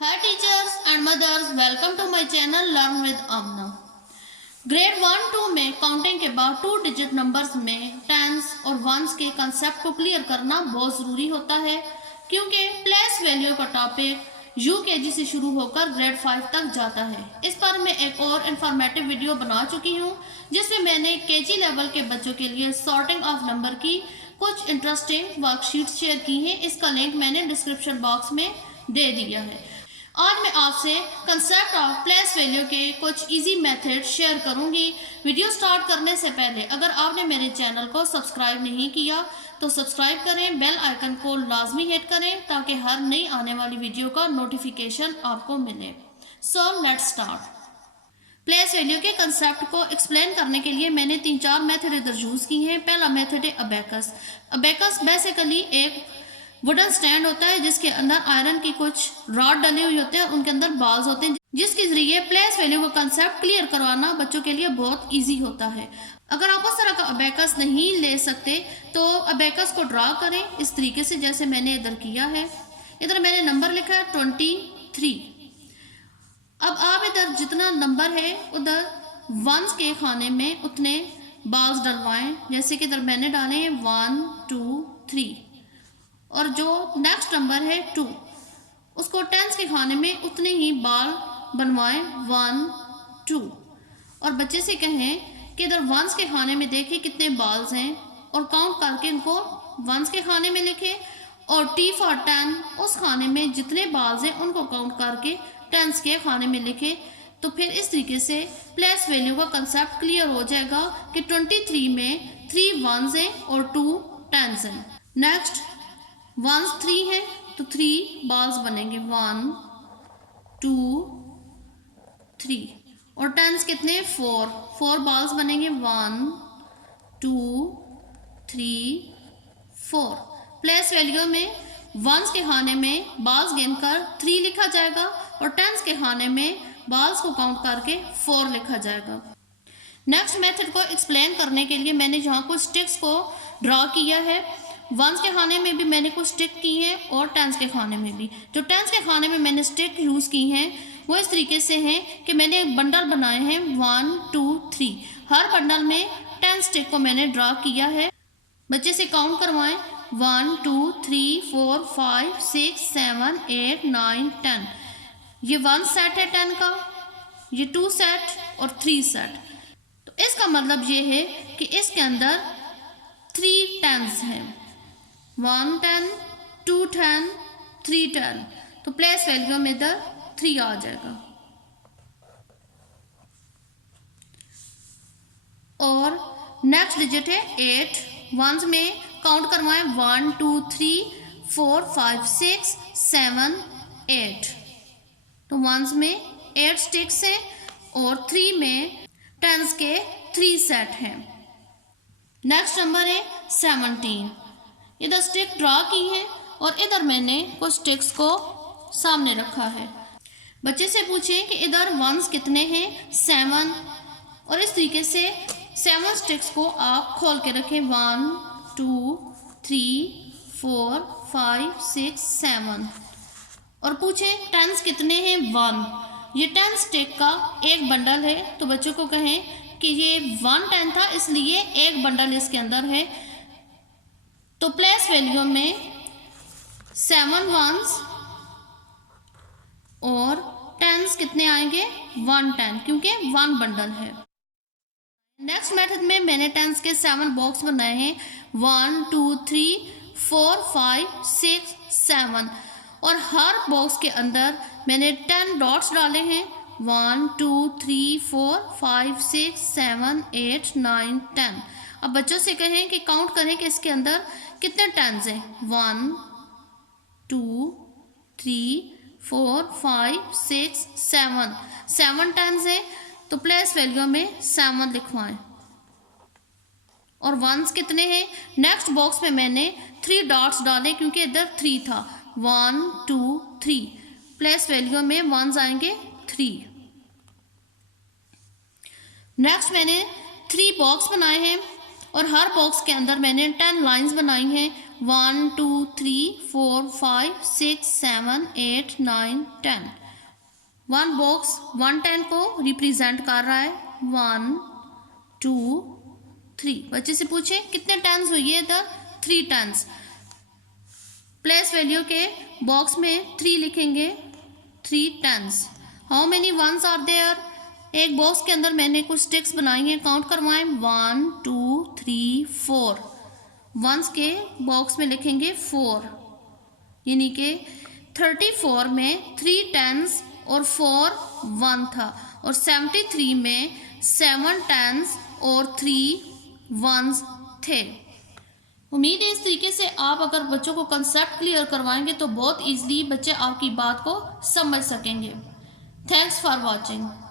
Hi teachers and mothers, welcome to my channel Learn with Amna. Grade 1-2 में counting के बाद 2 digit numbers में tense और once के कंसेप्ट को क्लियर करना बहुत ज़रूरी होता है, क्योंकि प्लेस वैल्यू का टॉपिक यूकेजी से शुरू होकर ग्रेड 5 तक जाता है। इस पर मैं एक और इन्फॉर्मेटिव वीडियो बना चुकी हूँ, जिसमें मैंने केजी लेवल के बच्चों के लिए सॉर्टिंग ऑफ नंबर की कुछ इंटरेस्टिंग वर्कशीट्स शेयर की हैं। इसका लिंक मैंने डिस्क्रिप्शन बॉक्स में दे दिया है। आज मैं आपसे कंसेप्ट ऑफ प्लेस वैल्यू के कुछ इजी मेथड शेयर करूंगी। वीडियो स्टार्ट करने से पहले अगर आपने मेरे चैनल को सब्सक्राइब नहीं किया तो सब्सक्राइब करें, बेल आइकन को लाजमी हिट करें ताकि हर नई आने वाली वीडियो का नोटिफिकेशन आपको मिले। So let's start. Place value के कंसेप्ट को एक्सप्लेन करने के लिए मैंने 3-4 मेथड इधर यूज़ की हैं। पहला मेथड है अबेकस। अबेकस बेसिकली एक वुडन स्टैंड होता है जिसके अंदर आयरन की कुछ रॉड डले हुए होते हैं, उनके अंदर बाल्स होते हैं, जिसके जरिए प्लेस वैल्यू का कंसेप्ट क्लियर करवाना बच्चों के लिए बहुत इजी होता है। अगर आप उस तरह का अबेकस नहीं ले सकते तो अबेकस को ड्रा करें इस तरीके से, जैसे मैंने इधर किया है। इधर मैंने नंबर लिखा है 23। अब आप इधर जितना नंबर है उधर वंस के खाने में उतने बाल्स डलवाएं, जैसे कि इधर मैंने डाले हैं 1 2 3, और जो नेक्स्ट नंबर है 2 उसको टेंस के खाने में उतने ही बाल बनवाएं 1 2, और बच्चे से कहें कि इधर वंस के खाने में देखें कितने बाल्स हैं और काउंट करके उनको वंस के खाने में लिखें, और टी फॉर 10 उस खाने में जितने बाल्स हैं उनको काउंट करके टेंस के खाने में लिखें। तो फिर इस तरीके से प्लेस वैल्यू का कंसेप्ट क्लियर हो जाएगा कि 23 में 3 वंस हैं और 2 टेंस हैं। नेक्स्ट वंस 3 है तो 3 बाल्स बनेंगे 1 2 3, और टेंस कितने 4 बाल्स बनेंगे 1 2 3 4। प्लेस वैल्यू में वंस के खाने में बाल्स गिनकर 3 लिखा जाएगा और टेंस के खाने में बाल्स को काउंट करके 4 लिखा जाएगा। नेक्स्ट मेथड को एक्सप्लेन करने के लिए मैंने यहाँ कुछ स्टिक्स को ड्रा किया है। वंस के खाने में भी मैंने कुछ स्टिक की हैं और टेंस के खाने में भी। जो टेंस के खाने में मैंने स्टिक यूज़ की हैं वो इस तरीके से हैं कि मैंने एक बंडल बनाए हैं 1 2 3। हर बंडल में 10 स्टिक को मैंने ड्रा किया है। बच्चे से काउंट करवाएं 1 2 3 4 5 6 7 8 9 10। ये 1 सेट है 10 का, ये 2 सेट और 3 सेट। तो इसका मतलब ये है कि इसके अंदर 3 टेंस हैं, 1 10 2 10 3 10। तो प्लेस वैल्यू में इधर 3 आ जाएगा। और नेक्स्ट डिजिट है 8। वंस में काउंट करवाएं 1 2 3 4 5 6 7 8। तो वंस में 8 स्टिक्स हैं और 3 में टेंस के 3 सेट हैं। नेक्स्ट नंबर है 17। इधर स्टिक ड्रा की है और इधर मैंने कुछ स्टिक्स को सामने रखा है। बच्चे से पूछें कि इधर वंस कितने हैं 7, और इस तरीके से 7 स्टिक्स को आप खोल के रखें 1 2 3 4 5 6 7, और पूछें टेंस कितने हैं 1। ये 10 स्टिक का एक बंडल है, तो बच्चों को कहें कि ये 1 10 था इसलिए एक बंडल इसके अंदर है। तो प्लेस वैल्यू में 7 वंस और टेंस कितने आएंगे 1 10, क्योंकि 1 बंडल है। नेक्स्ट मेथड में मैंने टेंस के 7 बॉक्स बनाए हैं 1 2 3 4 5 6 7, और हर बॉक्स के अंदर मैंने 10 डॉट्स डाले हैं 1 2 3 4 5 6 7 8 9 10। अब बच्चों से कहें कि काउंट करें कि इसके अंदर कितने टेंस हैं 1 2 3 4 5 6 7 टेंस हैं। तो प्लेस वैल्यू में 7 लिखवाएं। और वंस कितने हैं, नेक्स्ट बॉक्स में मैंने 3 डॉट्स डाले क्योंकि इधर 3 था 1 2 3। प्लेस वैल्यू में वंस आएंगे 3। नेक्स्ट मैंने 3 बॉक्स बनाए हैं और हर बॉक्स के अंदर मैंने 10 लाइंस बनाई हैं 1 2 3 4 5 6 7 8 9 10। वन बॉक्स 110 को रिप्रेजेंट कर रहा है। 1 2 3। बच्चे से पूछे कितने टेंस हुई है, इधर 3 टेंस। प्लेस वैल्यू के बॉक्स में 3 लिखेंगे, 3 tens. How many ones are there? एक बॉक्स के अंदर मैंने कुछ स्टिक्स बनाई हैं, काउंट करवाएं। 1 2 3 4। वंस के बॉक्स में लिखेंगे 4, यानी कि 34 में 3 टेंस और 4 1 था, और 73 में 7 टेंस और 3 वंस थे। उम्मीद है इस तरीके से आप अगर बच्चों को कंसेप्ट क्लियर करवाएंगे तो बहुत ईजिली बच्चे आपकी बात को समझ सकेंगे। Thanks for watching.